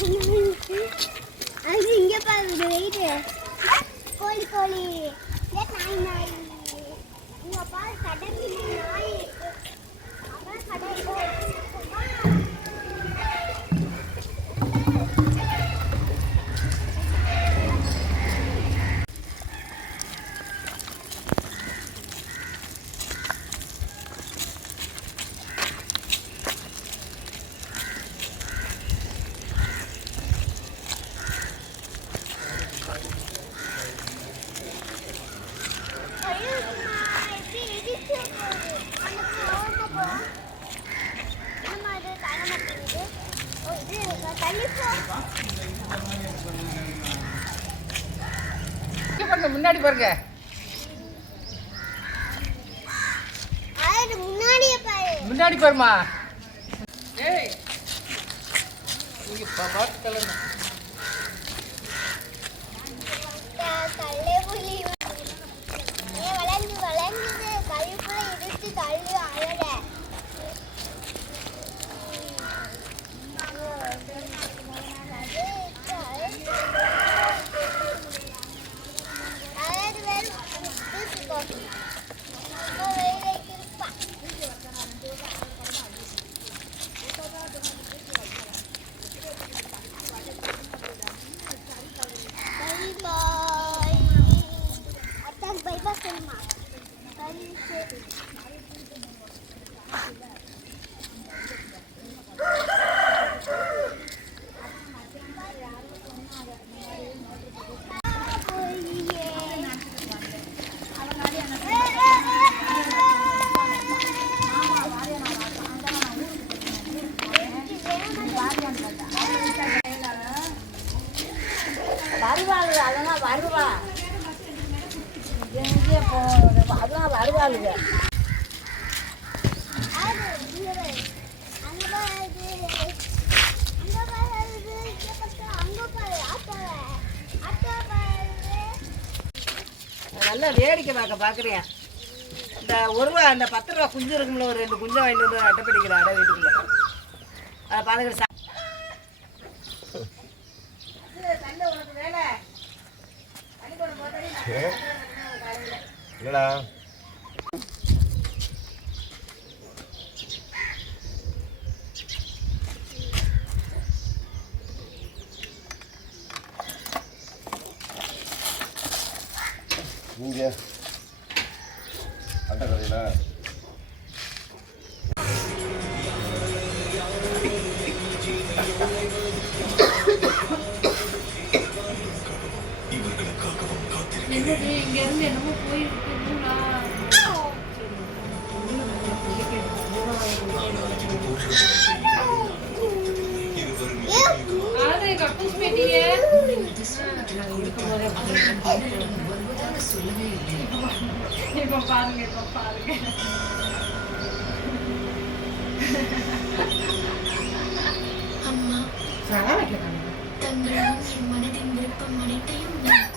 அது முன்னாடி பாருங்க. முன்னாடி பாருமா. ஏய் இங்க பாட்டு கலந்து வருவாளுங்க அதெல்லாம் வருவா. எங்கே அதெல்லாம் வருவாளுங்க நல்லா வேடிக்கை பார்க்க பார்க்குறியா? இந்த ஒரு ரூபா அந்த பத்து ரூபா குஞ்சு இருக்கும்ல ஒரு ரெண்டு குஞ்சு வாங்கிட்டு வந்து அட்டை பிடிக்கிறேன் அடை வீட்டுக்குள்ள. அதை பார்த்துக்கிட்டு என்னடா நீங்க அட்டை கதையில அம்மா தங்கள் முன் என் மனதின் விருப்பம் அனைத்தையும் நான்